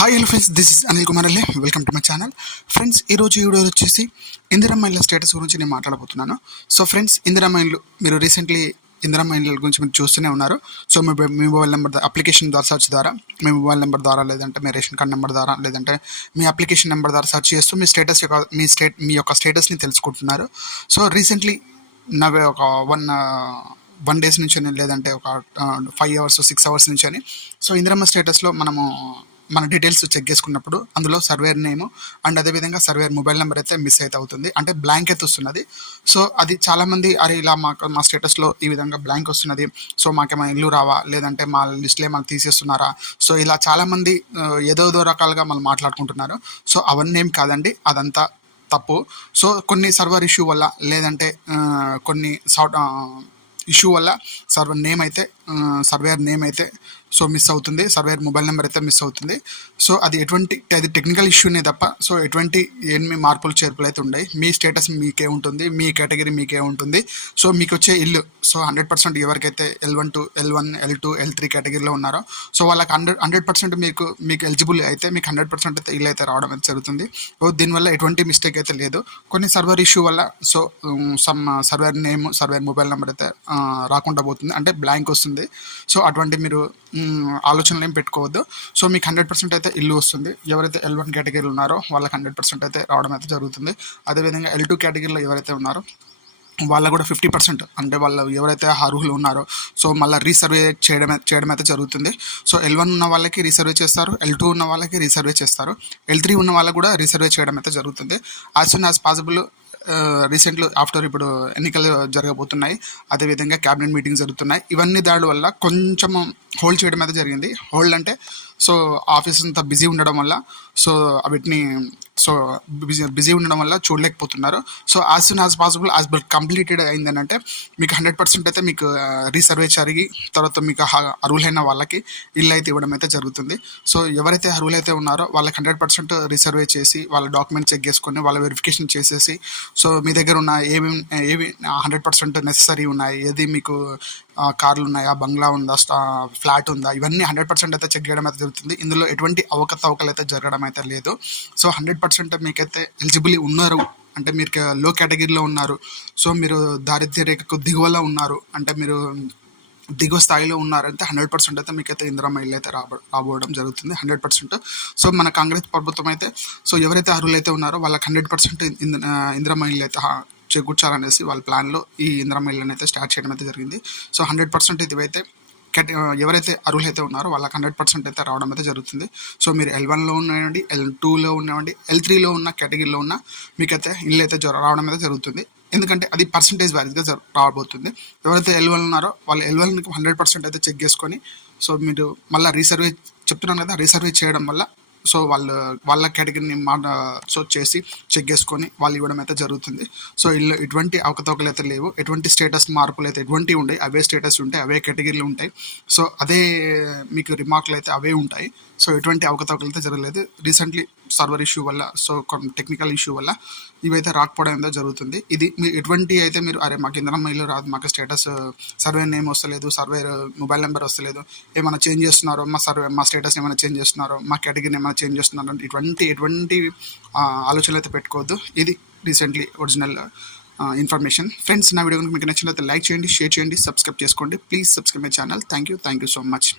Hi hello friends, this is Anil Kumar Alle. Welcome to my channel. Friends, ఈరోజు video వచ్చేసి ఇందిరమ్మ ఇళ్ళ status గురించి నేను మాట్లాడబోతున్నాను. సో ఫ్రెండ్స్, ఇందిరమ్మ ఇల్లు మీరు రీసెంట్లీ ఇందిరమ్మ ఇళ్ళ గురించి మీరు చూస్తూనే ఉన్నారు. సో మీ మొబైల్ నెంబర్ అప్లికేషన్ ద్వారా సర్చ్ ద్వారా, మీ మొబైల్ నెంబర్ ద్వారా, లేదంటే మీ రేషన్ కార్డ్ నెంబర్ ద్వారా, లేదంటే మీ అప్లికేషన్ నెంబర్ ద్వారా సర్చ్ చేస్తూ మీ స్టేటస్ మీ యొక్క స్టేటస్ని తెలుసుకుంటున్నారు. సో రీసెంట్లీ నవే ఒక వన్ డేస్ నుంచి, లేదంటే ఒక 5 hours 6 hours నుంచి అని. సో ఇందిరమ్మ స్టేటస్లో మన డీటెయిల్స్ చెక్ చేసుకున్నప్పుడు అందులో సర్వేర్ నేమ్ అండ్ అదేవిధంగా సర్వేర్ మొబైల్ నెంబర్ అయితే మిస్ అయితే అవుతుంది, అంటే బ్లాంక్ అయితే వస్తున్నది. సో అది చాలామంది, అరే ఇలా మా స్టేటస్లో ఈ విధంగా బ్లాంక్ వస్తున్నది, సో మాకేమైనా ఇల్లు రావా, లేదంటే మా లిస్ట్లో ఏమైనా తీసేస్తున్నారా, సో ఇలా చాలామంది ఏదో రకాలుగా మనం మాట్లాడుకుంటున్నారు. సో అవన్నీ ఏం కాదండి, అదంతా తప్పు. సో కొన్ని సర్వర్ ఇష్యూ వల్ల, లేదంటే కొన్ని ఇష్యూ వల్ల సర్వేర్ నేమ్ అయితే సో మిస్ అవుతుంది, సర్వేర్ మొబైల్ నెంబర్ అయితే మిస్ అవుతుంది. సో అది టెక్నికల్ ఇష్యూనే తప్ప సో ఏమి మార్పులు చేర్పులు అయితే ఉన్నాయి. మీ స్టేటస్ మీకే ఉంటుంది, మీ కేటగిరీ మీకే ఉంటుంది. సో మీకు వచ్చే ఇల్లు సో 100% ఎవరికైతే L1 L2 L3 కేటగిరీలో ఉన్నారో సో వాళ్ళకి 100% మీకు ఎలిజిబుల్ అయితే మీకు 100% అయితే ఇల్లు అయితే రావడం అయితే జరుగుతుంది. దీనివల్ల ఎటువంటి మిస్టేక్ అయితే లేదు. కొన్ని సర్వర్ ఇష్యూ వల్ల so surveyor name, surveyor mobile number అయితే రాకుండా పోతుంది, అంటే బ్లాంక్ వస్తుంది. సో అటువంటి మీరు ఆలోచనలు ఏం పెట్టుకోవద్దు. సో మీకు 100% అయితే ఇల్లు వస్తుంది. ఎవరైతే L1 కేటగిరీలో ఉన్నారో వాళ్ళకి 100% అయితే రావడం అయితే జరుగుతుంది. అదేవిధంగా L2 కేటగిరీలో ఎవరైతే ఉన్నారో వాళ్ళకు కూడా 50%, అంటే వాళ్ళు ఎవరైతే అర్హులు ఉన్నారో సో మళ్ళీ రీసర్వే చేయడం అయితే జరుగుతుంది. సో L1 ఉన్న వాళ్ళకి రీసర్వే చేస్తారు, L2 ఉన్న వాళ్ళకి రీసర్వే చేస్తారు, L3 ఉన్న వాళ్ళకి కూడా రీసర్వే చేయడం అయితే జరుగుతుంది. As soon as possible. Recently after ఇప్పుడు ఎన్నికలు జరగబోతున్నాయి, అదేవిధంగా క్యాబినెట్ మీటింగ్స్ జరుగుతున్నాయి. ఇవన్నీ దాడి వల్ల కొంచెం హోల్డ్ చేయడం అయితే జరిగింది. హోల్డ్ అంటే సో ఆఫీస్ అంతా బిజీ ఉండడం వల్ల సో వీటిని బిజీ ఉండడం వల్ల చూడలేకపోతున్నారు. So as soon as possible completed అయిందనంటే మీకు 100% అయితే మీకు రీసర్వే జరిగి తర్వాత మీకు అర్హులైన వాళ్ళకి ఇల్లు అయితే ఇవ్వడం అయితే జరుగుతుంది. సో ఎవరైతే అర్హులైతే ఉన్నారో వాళ్ళకి 100% రీసర్వే చేసి వాళ్ళ డాక్యుమెంట్ చెక్ చేసుకొని వాళ్ళ వెరిఫికేషన్ చేసేసి సో మీ దగ్గర ఉన్న ఏవి 100% నెససరీ ఉన్నాయి, ఏది మీకు కార్లు ఉన్నాయా, బంగ్లా ఉందా, ఫ్లాట్ ఉందా, ఇవన్నీ 100% అయితే చెక్ చేయడం అయితే జరుగుతుంది. ఇందులో ఎటువంటి అవకతవకలు అయితే జరగడం అయితే లేదు. సో 100% మీకైతే ఎలిజిబుల్ ఉన్నారు, అంటే మీరు లో కేటగిరీలో ఉన్నారు, సో మీరు దారిద్ర్య రేఖకు దిగువలో ఉన్నారు, అంటే మీరు దిగువ స్థాయిలో ఉన్నారంటే 100% అయితే మీకైతే ఇందిరమ్మ ఇల్లు అయితే రాబోవడం జరుగుతుంది 100%. సో మన కాంగ్రెస్ ప్రభుత్వం అయితే సో ఎవరైతే అర్హులైతే ఉన్నారో వాళ్ళకి 100% ఇందిరమ్మ ఇల్లు అయితే చేకూర్చాలనేసి వాళ్ళ ప్లాన్లో ఈ ఇందిరమ్మ ఇల్లుని అయితే స్టార్ట్ చేయడం అయితే జరిగింది. సో 100% ఇదివైతే ఎవరైతే అర్హులైతే ఉన్నారో వాళ్ళకి 100% అయితే రావడం అయితే జరుగుతుంది. సో మీరు L1లో ఉన్నాయండి, L2లో ఉన్నాయండి, L3లో ఉన్న కేటగిరీలో ఉన్న మీకైతే ఇల్లు అయితే రావడం అయితే జరుగుతుంది. ఎందుకంటే అది పర్సంటేజ్ వైజ్గా రాబోతుంది. ఎవరైతే L1 ఉన్నారో వాళ్ళు L1కి 100% అయితే చెక్ చేసుకొని సో మీరు మళ్ళీ రీసర్వే చెప్తున్నాను కదా, రీసర్వే చేయడం వల్ల సో వాళ్ళ కేటగిరీని సో చేసి చెక్ చేసుకొని వాళ్ళు ఇవ్వడం అయితే జరుగుతుంది. సో ఎటువంటి అవకతవకలు అయితే లేవు, ఎటువంటి స్టేటస్ మార్పులు అయితే ఎటువంటి ఉంటాయి, అవే స్టేటస్ ఉంటాయి, అవే కేటగిరీలు ఉంటాయి. సో అదే మీకు రిమార్కులు అయితే అవే ఉంటాయి. సో ఎటువంటి అవకతవకలు అయితే జరగలేదు. రీసెంట్లీ సర్వర్ ఇష్యూ వల్ల సో టెక్నికల్ ఇష్యూ వల్ల ఇవైతే రాకపోవడం అయితే జరుగుతుంది. ఇది మీరు ఎటువంటి అయితే మీరు అరే మాకు ఇందిరమ్మ ఇల్లు రాదు, మాకు స్టేటస్ సర్వే నేమ్ వస్తలేదు, సర్వే మొబైల్ నెంబర్ వస్తలేదు, ఏమైనా చేంజ్ చేస్తున్నారో, మా స్టేటస్ ఏమైనా చేంజ్ చేస్తున్నారో, మా కేటగిరీని ఏమైనా చేంజ్ చేస్తున్నారో, ఎటువంటి ఆలోచనలు అయితే పెట్టుకోవద్దు. ఇది రీసెంట్లీ ఒరిజినల్ ఇన్ఫర్మేషన్. ఫ్రెండ్స్, నా వీడియో మీకు నచ్చినట్లయితే లైక్ చేయండి, షేర్ చేయండి, సబ్స్క్రైబ్ చేసుకోండి. Please subscribe my channel. Thank you so much.